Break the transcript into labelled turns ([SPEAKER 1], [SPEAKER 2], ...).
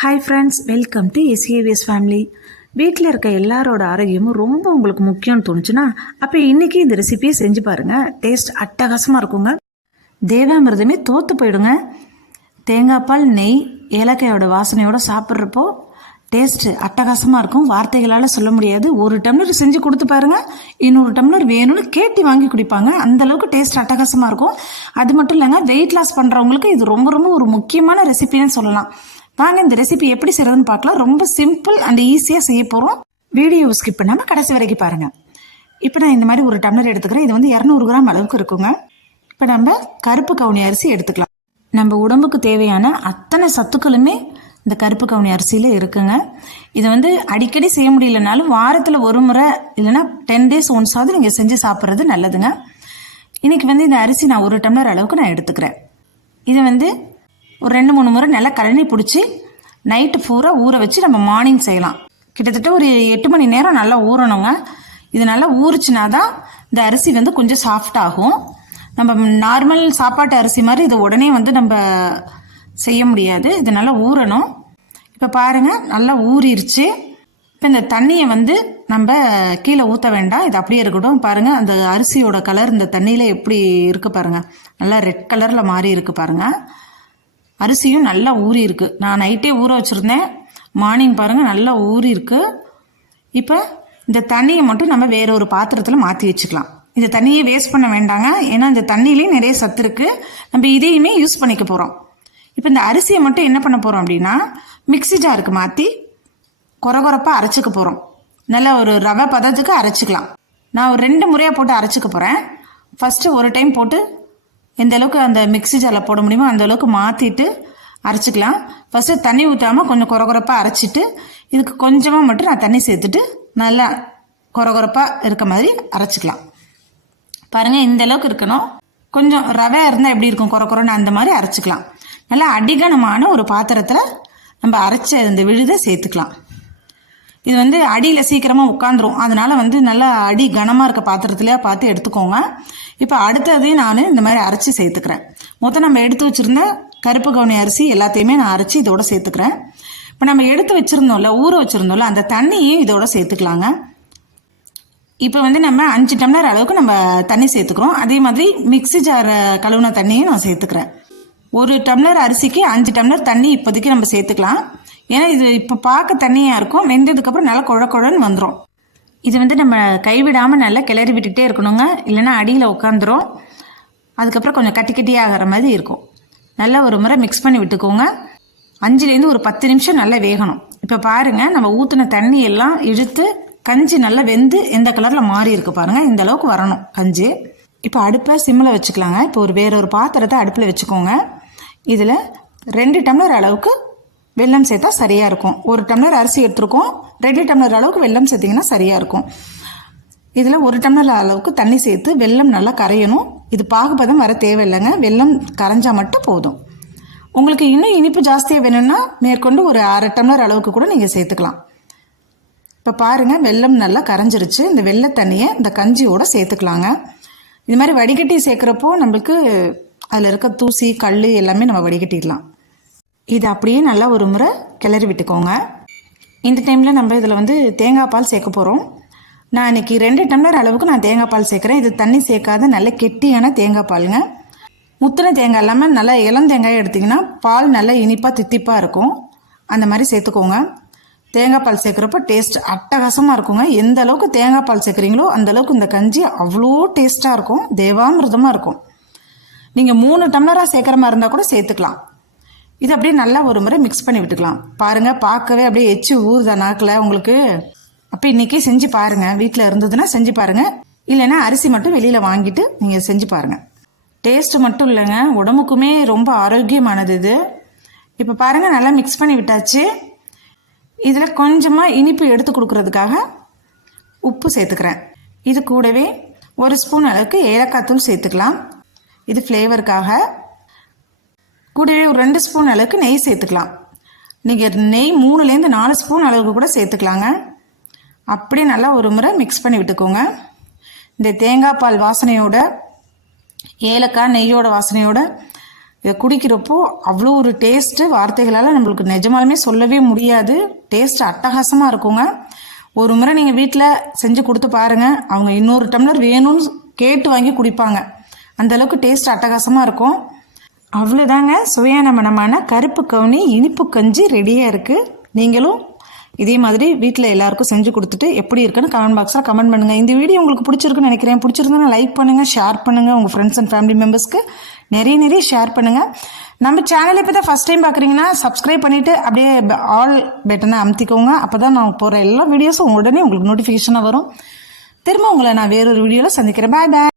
[SPEAKER 1] Hi friends welcome to S A V S family வீட்டில் இருக்க எல்லாரோட ஆரோக்கியமும் ரொம்ப உங்களுக்கு முக்கியம்னு தோணுச்சுன்னா அப்போ இன்றைக்கி இந்த ரெசிபியை செஞ்சு பாருங்கள் டேஸ்ட் அட்டகாசமாக இருக்குங்க. தேவாமிரதமே தோற்று போயிடுங்க. தேங்காய் பால் நெய் ஏலக்காயோட வாசனையோடு சாப்பிட்றப்போ டேஸ்ட்டு அட்டகாசமாக இருக்கும். வார்த்தைகளால் சொல்ல முடியாது. ஒரு டம்ளர் செஞ்சு கொடுத்து பாருங்க. இன்னொரு டம்ளர் வேணும்னு கேட்டி வாங்கி குடிப்பாங்க. அந்தளவுக்கு டேஸ்ட் அட்டகாசமாக இருக்கும். அது மட்டும் இல்லைங்க வெயிட் லாஸ் பண்ணுறவங்களுக்கு இது ரொம்ப ரொம்ப ஒரு முக்கியமான ரெசிபின்னு சொல்லலாம். வாங்க இந்த ரெசிபி எப்படி செய்யறதுன்னு பார்க்கலாம். ரொம்ப சிம்பிள் அண்ட் ஈஸியாக செய்ய போகிறோம் வீடியோ ஸ்கிப் பண்ணாமல் கடைசி வரைக்கும் பாருங்கள் இப்போ நான் இந்த மாதிரி ஒரு டம்ளர் எடுத்துக்கிறேன். இது வந்து இரநூறு கிராம் அளவுக்கு இருக்குங்க. இப்போ நம்ம கருப்பு கவுனி அரிசி எடுத்துக்கலாம். நம்ம உடம்புக்கு தேவையான அத்தனை சத்துக்களுமே இந்த கருப்பு கவுனி அரிசியில் இருக்குங்க. இதை வந்து அடிக்கடி செய்ய முடியலனாலும் வாரத்தில் ஒரு முறை இல்லைன்னா டென் டேஸ் ஒன்ஸாவது நீங்கள் செஞ்சு சாப்பிட்றது நல்லதுங்க. இன்றைக்கி வந்து இந்த அரிசி நான் ஒரு டம்ளர் அளவுக்கு நான் எடுத்துக்கிறேன். இதை வந்து ஒரு ரெண்டு மூணு முறை நல்லா கழனி பிடிச்சி நைட்டு பூரா ஊற வச்சு நம்ம மார்னிங் செய்யலாம். கிட்டத்தட்ட ஒரு எட்டு மணி நேரம் நல்லா ஊறணுங்க. இது நல்லா ஊறுச்சுனா தான் இந்த அரிசி வந்து கொஞ்சம் சாஃப்ட் ஆகும். நம்ம நார்மல் சாப்பாட்டு அரிசி மாதிரி இதை உடனே வந்து நம்ம செய்ய முடியாது. இது நல்லா ஊறணும். இப்போ பாருங்கள் நல்லா ஊறிடுச்சு இப்போ இந்த தண்ணியை வந்து நம்ம கீழே ஊற்ற வேண்டாம். இது அப்படியே இருக்கட்டும். பாருங்கள் அந்த அரிசியோட கலர் இந்த தண்ணியில் எப்படி இருக்குது பாருங்கள் நல்லா ரெட் கலரில் மாறி இருக்குது பாருங்கள் அரிசியும் நல்லா ஊறி இருக்கு. நான் நைட்டே ஊற வச்சுருந்தேன். மார்னிங் பாருங்கள் நல்லா ஊறி இருக்கு. இப்போ இந்த தண்ணியை மட்டும் நம்ம வேற ஒரு பாத்திரத்தில் மாற்றி வச்சுக்கலாம். இந்த தண்ணியை வேஸ்ட் பண்ண வேண்டாங்க. ஏன்னா இந்த தண்ணியிலையும் நிறைய சத்து இருக்கு. நம்ம இதையுமே யூஸ் பண்ணிக்க போகிறோம் இப்போ இந்த அரிசியை மட்டும் என்ன பண்ண போகிறோம் அப்படின்னா மிக்ஸி ஜாருக்கு மாற்றி குறகுறப்பாக அரைச்சிக்க போகிறோம் நல்ல ஒரு ரவை பதத்துக்கு அரைச்சிக்கலாம். நான் ஒரு ரெண்டு முறையாக போட்டு அரைச்சிக்க போகிறேன் ஃபஸ்ட்டு ஒரு டைம் போட்டு எந்த அளவுக்கு அந்த மிக்ஸி ஜாரில் போட முடியுமோ அந்த அளவுக்கு மாற்றிட்டு அரைச்சிக்கலாம். ஃபஸ்ட்டு தண்ணி ஊற்றாமல் கொஞ்சம் குறகுறப்பாக அரைச்சிட்டு இதுக்கு கொஞ்சமாக மட்டும் நான் தண்ணி சேர்த்துட்டு நல்லா குறகுறப்பாக இருக்க மாதிரி அரைச்சிக்கலாம். பாருங்கள் இந்த அளவுக்கு இருக்கணும். கொஞ்சம் ரவை இருந்தால் எப்படி இருக்கும்? குறக்குறன்னு அந்த மாதிரி அரைச்சிக்கலாம். நல்லா அடிகனமான ஒரு பாத்திரத்தில் நம்ம அரைச்ச இந்த விழுதை சேர்த்துக்கலாம். இது வந்து அடியில் சீக்கிரமாக உட்காந்துரும். அதனால வந்து நல்லா அடி கனமாக இருக்க பாத்திரத்துலேயே பார்த்து எடுத்துக்கோங்க. இப்போ அடுத்ததையும் நான் இந்த மாதிரி அரைச்சி சேர்த்துக்கிறேன். மொத்தம் நம்ம எடுத்து வச்சுருந்த கருப்பு கவுனி அரிசி எல்லாத்தையுமே நான் அரைச்சி இதோட சேர்த்துக்கிறேன். இப்போ நம்ம எடுத்து வச்சுருந்தோம்ல ஊற வச்சுருந்தோம்ல அந்த தண்ணியும் இதோட சேர்த்துக்கலாங்க. இப்போ வந்து நம்ம அஞ்சு டம்ளர் அளவுக்கு நம்ம தண்ணி சேர்த்துக்கிறோம். அதே மாதிரி மிக்ஸி ஜார் கழுவுன தண்ணியும் நான் சேர்த்துக்கிறேன். ஒரு டம்ளர் அரிசிக்கு அஞ்சு டம்ளர் தண்ணி இப்போதைக்கு நம்ம சேர்த்துக்கலாம். ஏன்னா இது இப்போ பார்க்க தண்ணியாக இருக்கும் வெந்ததுக்கப்புறம் நல்லா குழ குழன்னு வந்துடும் இது வந்து நம்ம கைவிடாமல் நல்லா கிளறி விட்டுகிட்டே இருக்கணுங்க. இல்லைன்னா அடியில் உட்காந்துரும் அதுக்கப்புறம் கொஞ்சம் கட்டி கட்டி ஆகிற மாதிரி இருக்கும். நல்லா ஒரு முறை மிக்ஸ் பண்ணி விட்டுக்கோங்க. அஞ்சுலேருந்து ஒரு பத்து நிமிஷம் நல்லா வேகணும். இப்போ பாருங்கள் நம்ம ஊற்றின தண்ணி எல்லாம் இழுத்து கஞ்சி நல்லா வெந்து எந்த கலரில் மாறி இருக்கு பாருங்கள் இந்த அளவுக்கு வரணும் கஞ்சி. இப்போ அடுப்பை சிம்மில் வச்சுக்கலாங்க. இப்போ ஒரு வேற ஒரு பாத்திரத்தை அடுப்பில் வச்சுக்கோங்க. இதில் ரெண்டு டம்ளர் அளவுக்கு வெல்லம் சேர்த்தா சரியாக இருக்கும். ஒரு டம்ளர் அரிசி எடுத்துருக்கோம். ரெண்டு டம்ளர் அளவுக்கு வெல்லம் சேர்த்திங்கன்னா சரியாக இருக்கும். இதில் ஒரு டம்ளர் அளவுக்கு தண்ணி சேர்த்து வெல்லம் நல்லா கரையணும். இது பாகுபதம் வர தேவையில்லைங்க. வெள்ளம் கரைஞ்சால் மட்டும் போதும். உங்களுக்கு இன்னும் இனிப்பு ஜாஸ்தியாக வேணும்னா மேற்கொண்டு ஒரு அரை டம்ளர் அளவுக்கு கூட நீங்கள் சேர்த்துக்கலாம். இப்போ பாருங்கள் வெள்ளம் நல்லா கரைஞ்சிருச்சு. இந்த வெள்ளை தண்ணியை இந்த கஞ்சியோடு சேர்த்துக்கலாங்க. இது மாதிரி வடிகட்டி சேர்க்குறப்போ நம்மளுக்கு அதில் இருக்க தூசி கல் எல்லாமே நம்ம வடிகட்டிடலாம். இது அப்படியே நல்லா ஒரு முறை கிளறி விட்டுக்கோங்க. இந்த டைமில் நம்ம இதில் வந்து தேங்காய் பால் சேர்க்க போகிறோம் நான் இன்றைக்கி ரெண்டு டம்ளர் அளவுக்கு நான் தேங்காய் பால் சேர்க்குறேன். இது தண்ணி சேர்க்காத நல்ல கெட்டியான தேங்காய் பாலுங்க. முத்தின தேங்காய் இல்லாமல் நல்லா இளம் தேங்காய் எடுத்திங்கன்னா பால் நல்லா இனிப்பாக தித்திப்பாக இருக்கும். அந்த மாதிரி சேர்த்துக்கோங்க. தேங்காய் பால் சேர்க்குறப்ப டேஸ்ட் அட்டகாசமாக இருக்குங்க. எந்த அளவுக்கு தேங்காய் பால் சேர்க்குறீங்களோ அந்த அளவுக்கு இந்த கஞ்சி அவ்வளோ டேஸ்ட்டாக இருக்கும். தேவாமிரதமாக இருக்கும். நீங்கள் மூணு டம்ளராக சேர்க்குற மாதிரி இருந்தால் கூட சேர்த்துக்கலாம் இது அப்படியே நல்லா ஒரு முறை மிக்ஸ் பண்ணி விட்டுக்கலாம். பாருங்கள் பார்க்கவே அப்படியே எச்சு ஊறுதா நாக்கில் உங்களுக்கு. அப்போ இன்றைக்கி செஞ்சு பாருங்கள் வீட்டில் இருந்ததுன்னா செஞ்சு பாருங்கள் இல்லைன்னா அரிசி மட்டும் வெளியில் வாங்கிட்டு நீங்கள் செஞ்சு பாருங்கள் டேஸ்ட் மட்டும் இல்லைங்க. உடம்புக்குமே ரொம்ப ஆரோக்கியமானது இது. இப்போ பாருங்கள் நல்லா மிக்ஸ் பண்ணி விட்டாச்சு. இதில் கொஞ்சமாக இனிப்பு எடுத்து கொடுக்கறதுக்காக உப்பு சேர்த்துக்கிறேன். இது கூடவே ஒரு ஸ்பூன் அளவுக்கு ஏலக்காய் தூள் சேர்த்துக்கலாம். இது ஃப்ளேவருக்காக கூடவே ஒரு ரெண்டு ஸ்பூன் அளவுக்கு நெய் சேர்த்துக்கலாம். நீங்கள் நெய் மூணுலேருந்து நாலு ஸ்பூன் அளவுக்கு கூட சேர்த்துக்கலாங்க. அப்படியே நல்லா ஒரு முறை மிக்ஸ் பண்ணி விட்டுக்கோங்க. இந்த தேங்காய் பால் வாசனையோட ஏலக்காய் நெய்யோட வாசனையோட இதை குடிக்கிறப்போ அவ்வளோ ஒரு டேஸ்ட்டு வார்த்தைகளால் நம்மளுக்கு நிஜமாலுமே சொல்லவே முடியாது. டேஸ்ட் அட்டகாசமாக இருக்குங்க. ஒரு முறை நீங்கள் வீட்டில் செஞ்சு கொடுத்து பாருங்கள் அவங்க இன்னொரு டம்ளர் வேணும்னு கேட்டு வாங்கி குடிப்பாங்க. அந்த அளவுக்கு டேஸ்ட் அட்டகாசமாக இருக்கும். அவ்வளோதாங்க சுவையான மணமான கருப்பு கவுனி இனிப்பு கஞ்சி ரெடியாக இருக்குது நீங்களும் இதே மாதிரி வீட்டில் எல்லாருக்கும் செஞ்சு கொடுத்துட்டு எப்படி இருக்குன்னு கமெண்ட் பாக்ஸில் கமெண்ட் பண்ணுங்கள் இந்த வீடியோ உங்களுக்கு பிடிச்சிருக்குன்னு நினைக்கிறேன். பிடிச்சிருந்தா லைக் பண்ணுங்கள் ஷேர் பண்ணுங்கள் உங்கள் ஃப்ரெண்ட்ஸ் அண்ட் ஃபேமிலி மெம்பர்ஸ்க்கு நிறைய நிறைய ஷேர் பண்ணுங்கள் நம்ம சேனலை இப்போ தான் ஃபஸ்ட் டைம் பார்க்குறீங்கன்னா சப்ஸ்கிரைப் பண்ணிவிட்டு அப்படியே ஆல் பட்டனை அமுத்திக்கோங்க. அப்போ தான் நான் போகிற எல்லா வீடியோஸும் உடனே உங்களுக்கு நோட்டிஃபிகேஷனாக வரும். திரும்ப உங்களை நான் வேறொரு வீடியோவில் சந்திக்கிறேன். பாய் பாய்